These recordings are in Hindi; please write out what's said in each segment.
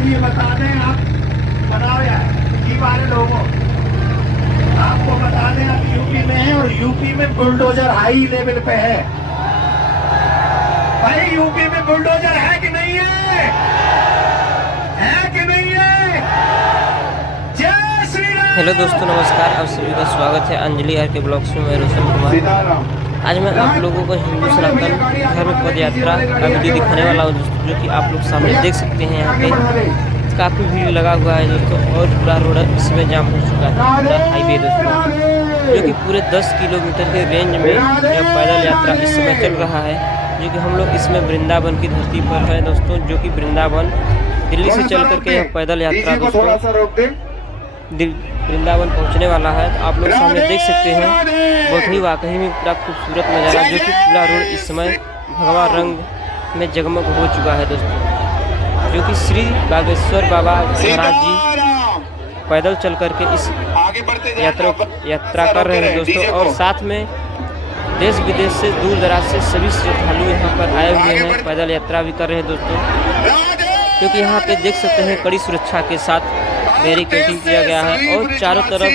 यार ये बता दें आप बनाओ यार जी वाले लोगों, आपको बता दें आप यूपी में हैं और यूपी में बुलडोजर हाई लेवल पे है। भाई यूपी में बुलडोजर है कि नहीं है? है कि नहीं है? जय श्री राम। हेलो दोस्तों, नमस्कार। आप सभी का स्वागत है अंजलि आर के ब्लॉग्स में। मैं रोशन कुमार। आज मैं आप लोगों को हिंदू सनातन धर्म पद यात्रा का वीडियो दिखाने वाला हूँ दोस्तों, जो कि आप लोग सामने देख सकते हैं। यहाँ पे काफ़ी भीड़ लगा हुआ है दोस्तों, और पूरा रोड इसमें जाम हो चुका है। पूरा हाईवे दोस्तों, जो कि पूरे 10 किलोमीटर के रेंज में यह पैदल यात्रा इस समय चल रहा है, जो कि हम लोग इसमें वृंदावन की धरती पर है दोस्तों, जो कि वृंदावन दिल्ली से चल करके यह पैदल यात्रा दोस्तों वृंदावन पहुंचने वाला है। तो आप लोग सामने देख सकते हैं, बहुत ही वाकई में पूरा खूबसूरत नज़ारा, जो कि पूरा रोड इस समय भगवा रंग में जगमग हो चुका है दोस्तों, जो कि श्री बागेश्वर बाबा महाराज जी पैदल चल करके इस यात्रा कर रहे हैं दोस्तों। और साथ में देश विदेश से दूर दराज से सभी श्रद्धालु यहाँ पर आए हुए हैं, पैदल यात्रा भी कर रहे हैं दोस्तों, क्योंकि यहाँ पे देख सकते हैं कड़ी सुरक्षा के साथ बैरिकेडिंग किया गया है, और चारों तरफ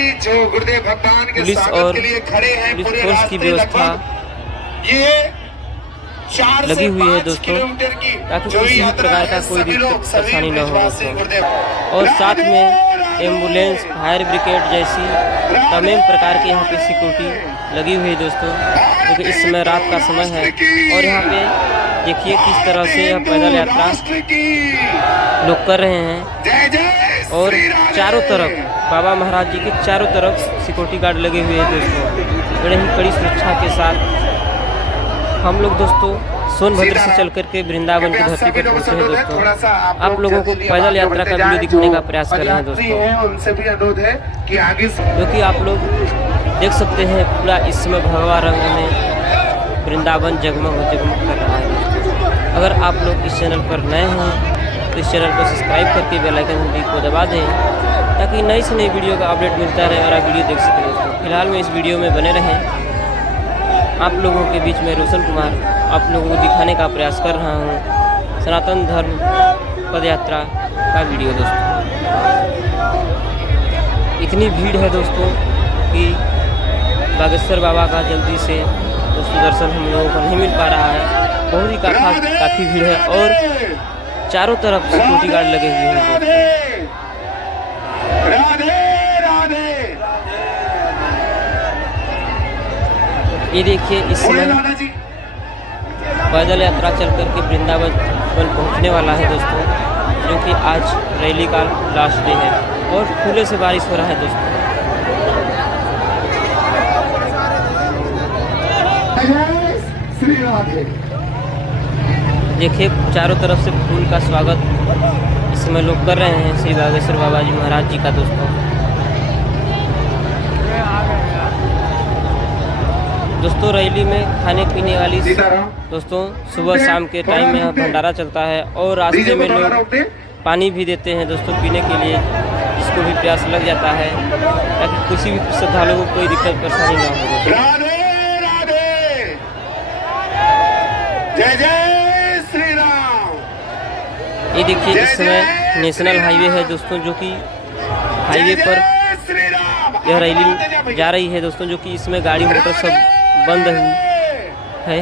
पुलिस और पुलिस फोर्स की व्यवस्था लगी हुई है दोस्तों, ताकि किसी भी प्रकार का कोई दिक्कत परेशानी न हो दोस्तों। और साथ में एम्बुलेंस, फायर ब्रिगेड जैसी तमाम प्रकार की यहाँ पे सिक्योरिटी लगी हुई है दोस्तों, क्योंकि इस समय रात का समय है। और यहाँ पे देखिए किस तरह से यह पैदल यात्रा लोग कर रहे हैं, और चारों तरफ बाबा महाराज जी के चारों तरफ सिक्योरिटी गार्ड लगे हुए हैं दोस्तों, बड़े ही कड़ी सुरक्षा के साथ। हम लोग दोस्तों सोनभद्र से चल करके वृंदावन की धरती पर पहुंचे हैं दोस्तों। आप लोगों को पैदल यात्रा का वीडियो दिखाने का प्रयास कर रहे हैं दोस्तों, उनसे भी अनुरोध है कि आगे, क्योंकि आप लोग देख सकते हैं पूरा इस समय भगवा रंग में वृंदावन जगमग कर रहा है दोस्तों। अगर आप लोग इस चैनल पर नए हैं तो इस चैनल को सब्सक्राइब करके बेल आइकन घंटी को दबा दें, ताकि नई से नई वीडियो का अपडेट मिलता रहे और आप वीडियो देख सकें दोस्तों। फिलहाल में इस वीडियो में बने रहें। आप लोगों के बीच में रोशन कुमार आप लोगों को दिखाने का प्रयास कर रहा हूँ सनातन धर्म पद यात्रा का वीडियो दोस्तों। इतनी भीड़ है दोस्तों कि बागेश्वर बाबा का जल्दी से दोस्तों दर्शन हम लोगों को नहीं मिल पा रहा है। बहुत ही काफ़ी भीड़ है, और चारों तरफ सिक्योरिटी गार्ड लगे हुए हैं दोस्तों। ये देखिए इस समय पैदल यात्रा चल करके वृंदावन पहुंचने वाला है दोस्तों, जो कि आज रैली का लास्ट डे है, और फूले से बारिश हो रहा है दोस्तों। देखिए चारों तरफ से फूल का स्वागत इस समय लोग कर रहे हैं श्री बागेश्वर बाबा जी महाराज जी का दोस्तों। रैली में खाने पीने वाली दोस्तों सुबह शाम के टाइम में भंडारा चलता है, और रास्ते में लोग पानी भी देते हैं दोस्तों पीने के लिए, जिसको भी प्यास लग जाता है, ताकि किसी भी श्रद्धालु को कोई दिक्कत परेशानी ना हो दोस्तों। जय जय श्री राम। ये देखिए इस समय नेशनल हाईवे है दोस्तों, जो कि हाईवे पर यह रैली जा रही है दोस्तों, जो कि इसमें गाड़ी मोटर सब बंद है।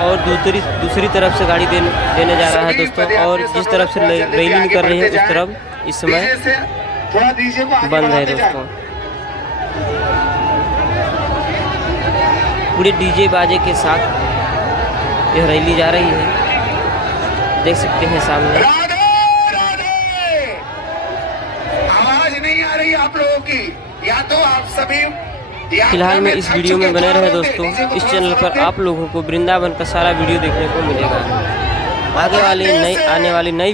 और दूसरी तरफ से गाड़ी देने जा रहा है दोस्तों, और जिस तरफ से रैली निकल रही है उस तरफ इस समय बंद है दोस्तों। पूरे डीजे बाजे के साथ यह रैली जा रही है, देख सकते हैं सामने। आवाज नहीं आ रही आप लोगों की, या तो आप सभी फिलहाल में इस वीडियो में बने रहे दोस्तों। इस चैनल पर आप लोगों को वृंदावन का सारा वीडियो देखने को मिलेगा। आने वाली नई